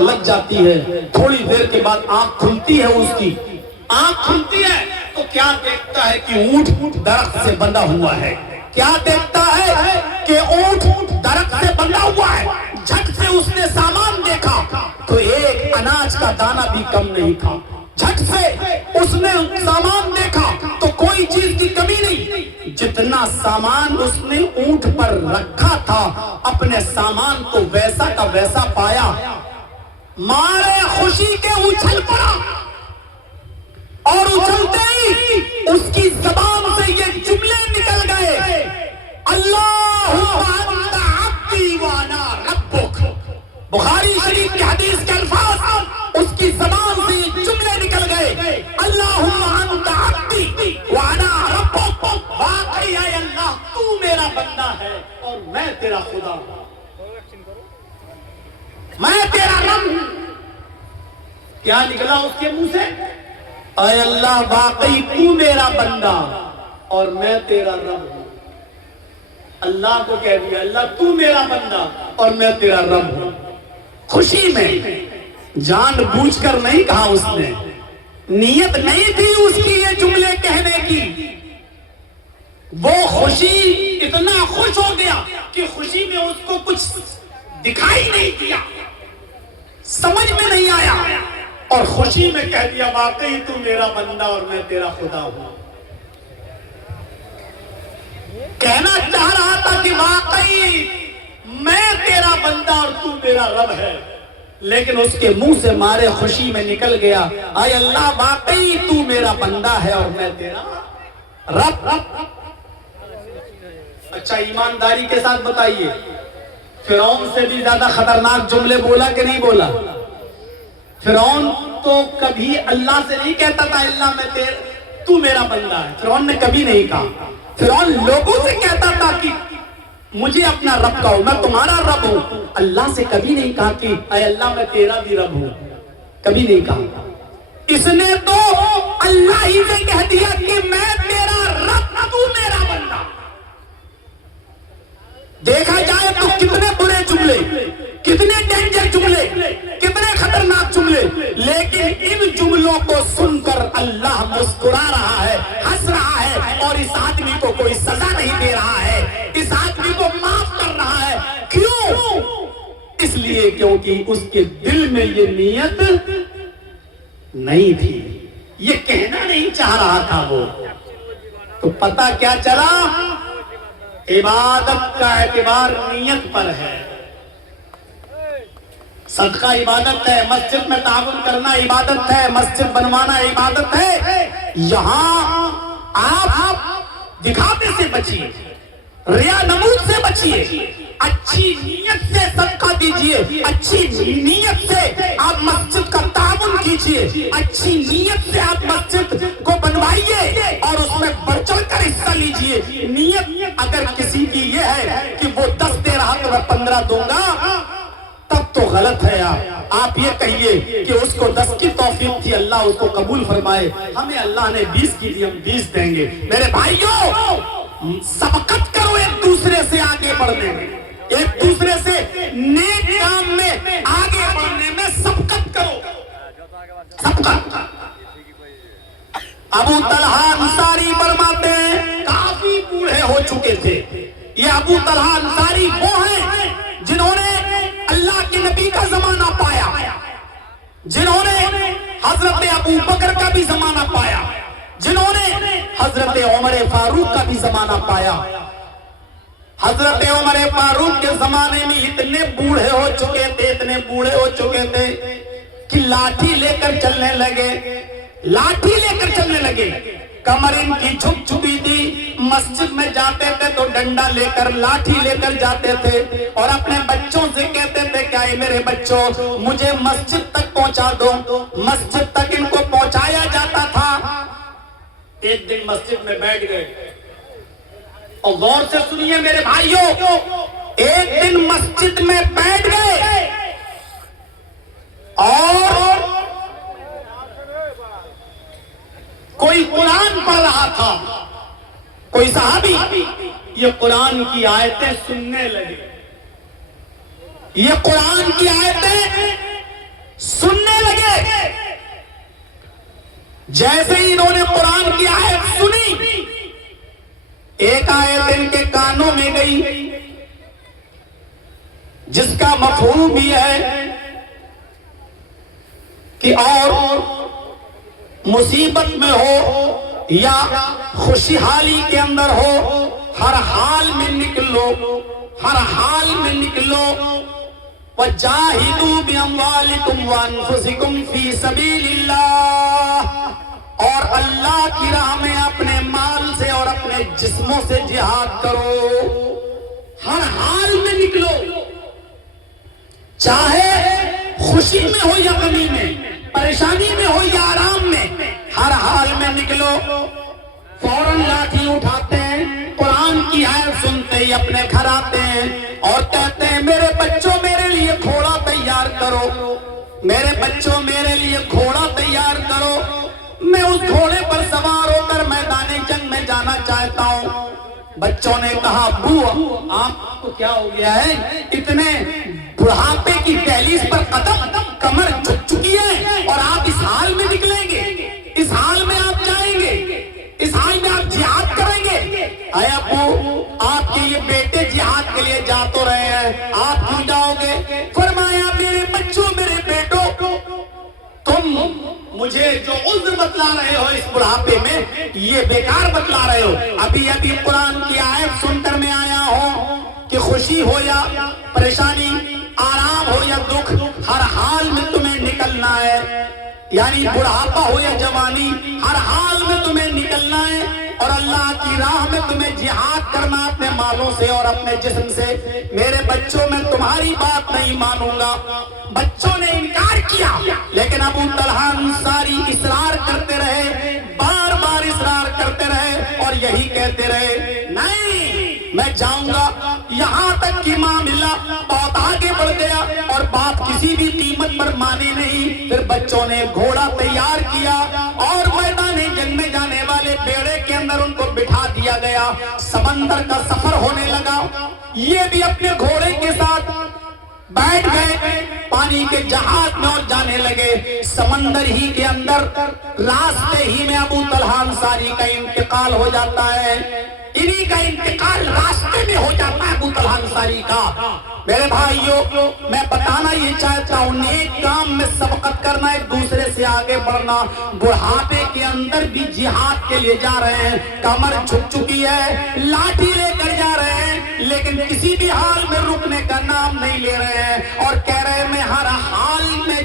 لگ جاتی ہے، تھوڑی دیر کے بعد آنکھ کھلتی ہے، اس کی آنکھ کھلتی ہے تو کیا دیکھتا ہے کہ اونٹ درخت سے بندھا ہوا ہے. کیا دیکھتا ہے کہ اونٹ درخت سے بندھا ہوا ہے. جھٹ سے اس نے سامان دیکھا تو ایک اناج کا دانہ بھی کم نہیں تھا. جھٹ سے اس نے سامان دیکھا تو کوئی چیز کی کمی نہیں. جتنا سامان اس نے اونٹ پر رکھا تھا اپنے سامان کو ویسا کا ویسا پایا. مارے خوشی کے اچھل پڑا اور اچھلتے ہی اس کی زبان سے یہ جملے نکل گئے، اللہم انت عبدی وانا ربک. بخاری شریف کی حدیث کے الفاظ، اس کی زبان سے یہ جملے نکل گئے، اللہم انت عبدی وانا ربک. واقعی ہے اللہ تو میرا بندہ ہے اور میں تیرا خدا ہوں، میں تیرا رب ہوں. کیا نکلا اس کے منہ سے؟ اے اللہ واقعی تو میرا بندہ اور میں تیرا رب ہوں. اللہ کو کہہ دیا اللہ تو میرا بندہ اور میں تیرا رب ہوں. خوشی میں، جان بوجھ کر نہیں کہا اس نے، نیت نہیں تھی اس کی یہ جملے کہنے کی. وہ خوشی اتنا خوش ہو گیا کہ خوشی میں اس کو کچھ دکھائی نہیں دیا، سمجھ میں نہیں آیا، اور خوشی میں کہہ دیا واقعی تو میرا بندہ اور میں تیرا خدا ہوں. کہنا چاہ رہا تھا کہ واقعی میں تیرا بندہ اور تو میرا رب ہے، لیکن اس کے منہ سے مارے خوشی میں نکل گیا اے اللہ واقعی تو میرا بندہ ہے اور میں تیرا رب. اچھا ایمانداری کے ساتھ بتائیے، فرعون سے بھی زیادہ خطرناک جملے بولا کہ نہیں بولا؟ فرعون تو کبھی اللہ سے نہیں کہتا تھا اللہ تو میرا بندہ ہے، فرعون نے کبھی نہیں کہا. فرعون لوگوں سے کہتا تھا کہ مجھے اپنا رب کہو، میں تمہارا رب ہوں. اللہ سے کبھی نہیں کہا کہ اے اللہ میں تیرا بھی رب ہوں، کبھی نہیں کہا. اس نے تو اللہ ہی سے کہہ دیا کہ میں تیرا رب تو میرا بندہ. دیکھا جائے تو کتنے برے جملے، کتنے ڈینجر جملے، کتنے خطرناک جملے، لیکن ان جملوں کو سن کر اللہ مسکرا رہا ہے، ہنس رہا ہے، اور اس آدمی کو کوئی سزا نہیں دے رہا ہے، اس آدمی کو معاف کر رہا ہے. کیوں؟ اس لیے کیونکہ اس کے دل میں یہ نیت نہیں تھی، یہ کہنا نہیں چاہ رہا تھا وہ. تو پتہ کیا چلا؟ عبادت کا اعتبار نیت پر ہے. صدقہ عبادت ہے، مسجد میں تعاون کرنا عبادت ہے، مسجد بنوانا عبادت ہے. یہاں آپ دکھاوے سے بچیے، ریا نمود سے بچیے، اچھی نیت سے صدقہ دیجئے، اچھی نیت سے آپ مسجد کا تعاون کیجئے، اچھی نیت سے آپ مسجد کو بنوائیے اور اس میں بڑھ چڑھ کر حصہ لیجئے. نیت اگر کسی کی یہ ہے کہ وہ 10 دے رہا تو میں 15 دوں گا، تب تو غلط ہے. آپ یہ کہیے کہ اس کو 10 کی توفیق تھی، اللہ اس کو قبول فرمائے، ہمیں اللہ نے 20 کی دی، ہم 20 دیں گے. میرے بھائیوں سبقت کرو ایک دوسرے سے آگے بڑھنے میں، ایک دوسرے سے نیک کام میں آگے بڑھنے میں سبقت کرو. سبقت. ابو طلحہ انصاری فرماتے ہیں کافی بوڑھے ہو چکے تھے. یہ ابو طلحہ انصاری وہ ہیں جنہوں نے اللہ کے نبی کا زمانہ پایا، جنہوں نے حضرت ابو بکر کا بھی زمانہ پایا، جنہوں نے حضرت عمر فاروق کا بھی زمانہ پایا. حضرت عمر فاروق کے زمانے میں اتنے بوڑھے ہو چکے تھے، اتنے بوڑھے ہو چکے تھے کہ لاٹھی لے کر چلنے لگے، لاٹھی لے کر چلنے لگے. کمر ان کی جھک چکی تھی، مسجد میں جاتے تھے تو ڈنڈا لے کر لاٹھی لے کر جاتے تھے اور اپنے بچوں سے کہتے تھے کہ اے میرے بچوں مجھے مسجد تک پہنچا دو. مسجد تک ان کو پہنچایا جاتا تھا. ایک دن مسجد میں بیٹھ گئے، اور غور سے سنیے میرے بھائیوں، ایک دن مسجد میں بیٹھ گئے اور کوئی قرآن پڑھ رہا تھا، کوئی صحابی یہ قرآن کی آیتیں سننے لگے. یہ قرآن کی آیتیں جیسے ہی انہوں نے قرآن کی آیت سنی، ایک آیت ان کے کانوں میں گئی جس کا مفہوم یہ ہے کہ اور مصیبت میں ہو یا خوشحالی کے اندر ہو، ہر حال میں نکلو، ہر حال میں نکلو، وَجَاهِدُوا بِأَمْوَالِكُمْ وَأَنفُسِكُمْ فِي سَبِيلِ اللَّهِ، اور اللہ کی راہ میں اپنے مال سے اور اپنے جسموں سے جہاد کرو، ہر حال میں نکلو، چاہے خوشی میں ہو یا غمی میں، پریشانی میں ہو یا آرام میں، ہر حال میں نکلو۔ فوراً لاٹھی اٹھاتے ہیں، قرآن کی آیت سنتے ہی اپنے گھر آتے ہیں اور کہتے ہیں میرے بچوں میرے لیے گھوڑا تیار کرو، میرے بچوں میرے لیے گھوڑا تیار کرو، میں اس گھوڑے پر سوار ہو کر میدان جنگ میں جانا چاہتا ہوں۔ بچوں نے کہا ابو آپ کو کیا ہو گیا ہے، اتنے بڑھاپے کی دہلیز پر قدم، کمر جھک چکی ہے اور آپ اس حال میں نکلیں گے، اس حال میں آپ جائیں گے، اس حال میں آپ جہاد کریں گے؟ اے ابو آپ کے یہ بیٹے جہاد کے لیے جا تو رہے ہیں، آپ کیوں جاؤ گے؟ فرمایا میرے بچوں میرے بیٹوں، تم مجھے جو عذر بتلا رہے ہو اس بڑھاپے میں یہ بیکار بتلا رہے ہو۔ ابھی ابھی قرآن کی آیت سن کر میں آیا ہوں کہ خوشی ہو یا پریشانی، آرام ہو یا دکھ، ہر حال میں تمہیں نکلنا ہے، یعنی بڑھاپا ہو یا جوانی، ہر حال میں تمہیں نکلنا ہے اور اللہ کی راہ میں تمہیں جہاد کرنا اپنے مالوں سے اور اپنے جسم سے۔ میرے بچوں میں تمہاری بات نہیں مانوں گا۔ بچوں نے انکار کیا لیکن ابو طلحہ انصاری اصرار کرتے رہے، بار بار اصرار کرتے رہے اور یہی کہتے رہے نہیں میں جاؤں گا، یہاں تک کہ معاملہ بہت آگے بڑھ گیا اور بات کسی بھی قیمت پر مانی نہیں۔ پھر بچوں نے گھوڑا تیار کیا اور میدان جنگ میں جانے والے بیڑے کے اندر ان کو بٹھا دیا گیا، سمندر کا سفر ہونے لگا، یہ بھی اپنے گھوڑے کے ساتھ بیٹھ گئے، پانی کے جہاز میں اور جانے لگے۔ سمندر ہی کے اندر راستے ہی میں ابو طلحہ انصاری کا انتقال ہو جاتا ہے، انہی کا انتقال راستے میں ہو جاتا ہے ابو طلحہ انصاری کا۔ میرے بھائیوں میں بتانا یہ چاہتا ہوں، نیک کام میں سبقت کرنا، ایک دوسرے سے آگے بڑھنا۔ بڑھاپے کے اندر بھی جہاد کے لیے جا رہے ہیں، کمر جھک چکی ہے، لاٹھی لے کر جا رہے ہیں لیکن کسی بھی حال میں رکنے کا نام نہیں لے رہے ہیں اور کہہ رہے ہیں میں ہر حال میں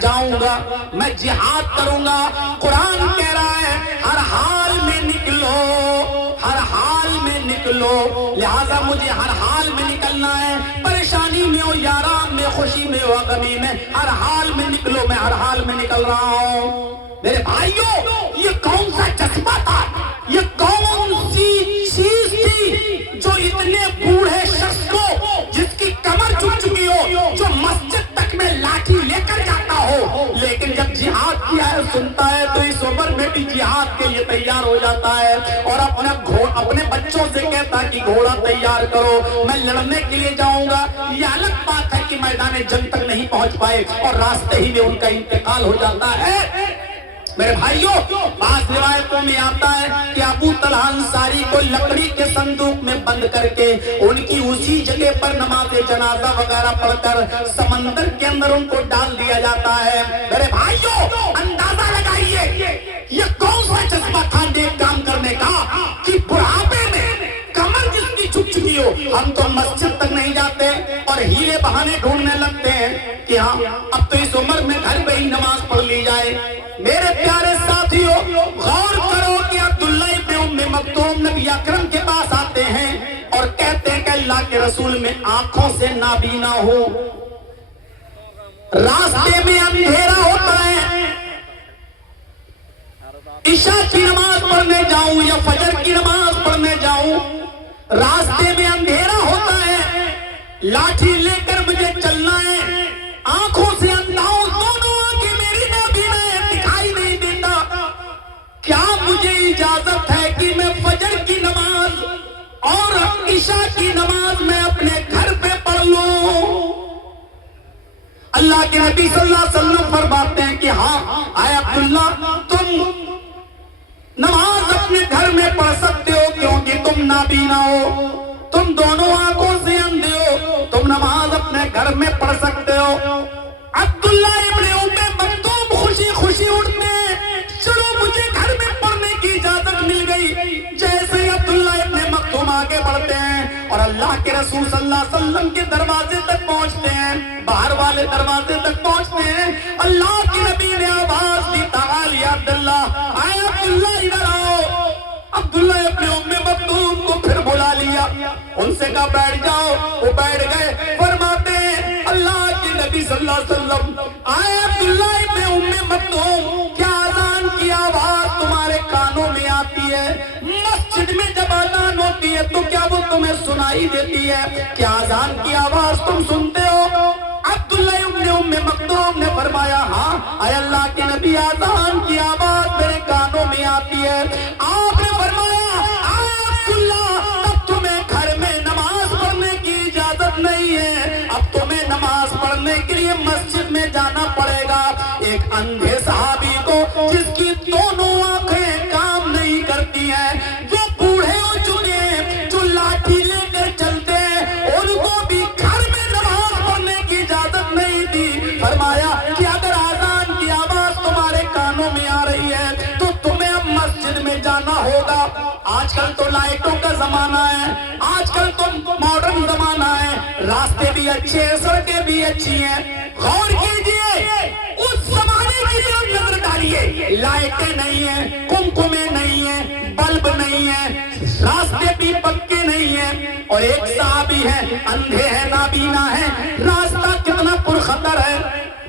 جاؤں گا، میں جہاد کروں گا۔ قرآن کہہ رہا ہے ہر حال میں نکلو، ہر حال میں نکلو، لہذا مجھے ہر حال میں نکلنا ہے، پریشانی میں ہو یا آرام میں، خوشی میں ہو غمی میں، ہر حال میں نکلو، میں ہر حال میں نکل رہا ہوں۔ میرے بھائیوں یہ کون سا جذبہ تھا، یہ کون سی چیز تھی جو اتنے بوڑھے شخص کو، جس کی کمر جھک چکی ہو، جو مسجد تک میں لاٹھی لے کر جاتا ہو لیکن جب جہاد کی آیت سنتا ہے تو اس عمر میں بھی جہاد کے لیے تیار ہو جاتا ہے اور اپنے بچوں سے کہتا ہے کہ گھوڑا تیار کرو، میں لڑنے کے لیے جاؤں گا۔ یہ الگ بات ہے کہ میدان جنگ تک نہیں پہنچ پائے اور راستے ہی میں ان کا انتقال ہو جاتا ہے۔ میرے بھائیوں بعض روایتوں میں آتا ہے کہ ابو طلحہ انصاری کو لکڑی کے صندوق میں بند کر کے ان کی اسی جگہ پر نماز جنازہ وغیرہ پڑھ کر سمندر کے اندر ان کو ڈال دیا جاتا ہے۔ میرے بھائیوں اندازہ لگائیے یہ کون سا جذبہ تھا نیک کام کرنے کا کہ بڑھاپے میں کمر جس کی جھک چکی ہو، ہم تو مسجد تک نہیں جاتے اور ہیلے بہانے ڈھونڈنے لگتے ہیں کہ ہاں اب تو اس عمر میں گھر پہ ہی نماز پڑھ لی جائے۔ میرے پیارے ساتھیوں غور کرو کہ عبداللہ ابن ام مکتوم نبی اکرم کے پاس آتے ہیں اور کہتے ہیں کہ اللہ کے رسول میں آنکھوں سے نابینا ہو، راستے میں اندھیرا ہوتا ہے، عشاء کی نماز پڑھنے جاؤں یا فجر کی نماز پڑھنے جاؤں، راستے میں اندھیرا ہوتا ہے، لاٹھی لے کر مجھے چلنا ہے، آنکھوں سے اندھا ہوں، دونوں آنکھیں میری نابینا ہے، دکھائی نہیں دیتا، کیا مجھے اجازت ہے کہ میں فجر کی نماز اور عشاء کی نماز میں اپنے گھر پہ پڑھ لوں؟ اللہ کے نبی صلی اللہ علیہ وسلم فرماتے ہیں کہ ہاں اے عبداللہ تم پڑھ سکتے ہو۔ عبداللہ ابن ام مکتوم خوشی خوشی اٹھتے ہیں، چلو مجھے گھر میں پڑھنے کی اجازت مل گئی۔ جیسے عبداللہ ابن مکتوم آگے بڑھتے ہیں اور اللہ کے رسول صلی اللہ علیہ وسلم کے دروازے تک پہنچتے ہیں، باہر والے دروازے تک پہنچتے ہیں، اللہ کے نبی نے آواز دی، تعال یا عبداللہ، آئے عبداللہ ادھر آؤ۔ عبداللہ ابن ام مکتوم کو پھر بلا لیا، ان سے کہا بیٹھ جاؤ، وہ بیٹھ گئے۔ فرماتے ہیں اللہ کے نبی صلی اللہ علیہ وسلم، آئے عبداللہ ابن ام مکتوم، کیا اذان کی آواز تمہارے کانوں میں آتی ہے؟ مسجد میں جب اذان ہوتی ہے تو کیا وہ تمہیں سنائی دیتی ہے؟ کیا اذان کی آواز تم سنتے ہو؟ عبداللہ ابن ام مکتوم نے فرمایا ہاں اے اللہ کے نبی، اذان کی آواز میرے کانوں میں آتی ہے۔ آپ نے فرمایا اے عبداللہ، اب تمہیں گھر میں نماز پڑھنے کی اجازت نہیں ہے، اب تمہیں نماز پڑھنے کے لیے مسجد میں جانا پڑے گا۔ ایک اندھے صحابی کو جس کی دونوں آنکھیں کام نہیں کرتی ہیں، جو بوڑھے ہو چکے ہیں، جو لاٹھی لے کر چلتے ہیں، ان کو بھی گھر میں نماز پڑھنے کی اجازت نہیں دی۔ فرمایا کہ اگر اذان کی آواز تمہارے کانوں میں آ رہی ہے تو تمہیں اب مسجد میں جانا ہوگا۔ آج کل تو لائٹوں کا زمانہ ہے، آج کل تو ماڈرن زمانہ ہے، راستے بھی اچھے ہیں، سڑکیں بھی اچھی ہیں۔ غور کیجئے، اس زمانے کی طرف نظر ڈالیے، لائٹیں نہیں ہیں، کمکمے نہیں ہیں، بلب نہیں ہیں، راستے بھی پکے نہیں ہیں، اور ایک صحابی ہے، اندھے ہیں، نابینا ہے، راستہ کتنا پرخطر ہے،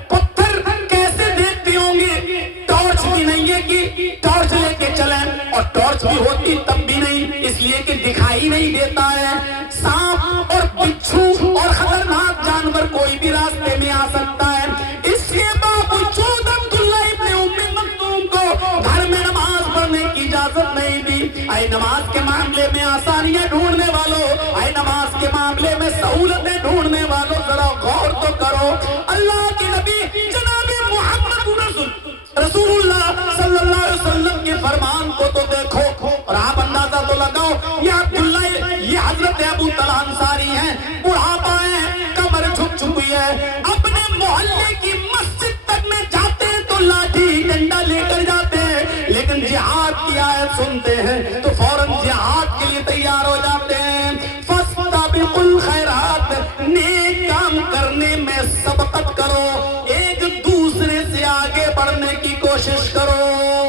پتھر کیسے دیکھتے ہوں گے؟ ٹارچ بھی نہیں ہے کہ ٹارچ لے کے چلیں، اور ٹارچ بھی ہوتی تب بھی نہیں، اس لیے کہ دکھائی نہیں دیتا ہے۔ سانپ اور بچھو اور خطرناک جانور کوئی بھی راستے میں آ سکتا ہے، اس لیے باوجود عبداللہ ابن ام مکتوم کو گھر میں نماز پڑھنے کی اجازت نہیں دی۔ اے نماز کے معاملے میں آسانیاں ڈھونڈنے والوں، اے نماز کے معاملے میں سہولتیں ڈھونڈنے والوں، ذرا غور تو کرو۔ اللہ کے نبی جناب محمد رسول اللہ صلی اللہ علیہ وسلم کے فرمان کو تو دیکھو، اور آپ اندازہ تو لگاؤ، یہ عبداللہ، یہ حضرت ابو طلحہ انصاری ہیں، بڑھاپا ہے، کمر جھک چکی ہے، اپنے محلے کی مسجد تک میں جاتے ہیں تو لاٹھی ڈنڈا لے کر جاتے ہیں، لیکن جہاد کی آیت سنتے ہیں تو فوراً جہاد کے لیے تیار ہو جاتے ہیں۔ فاستبقوا الخیرات، نیک کام کرنے میں سبقت کرو، ایک دوسرے سے آگے بڑھنے کی کوشش کرو۔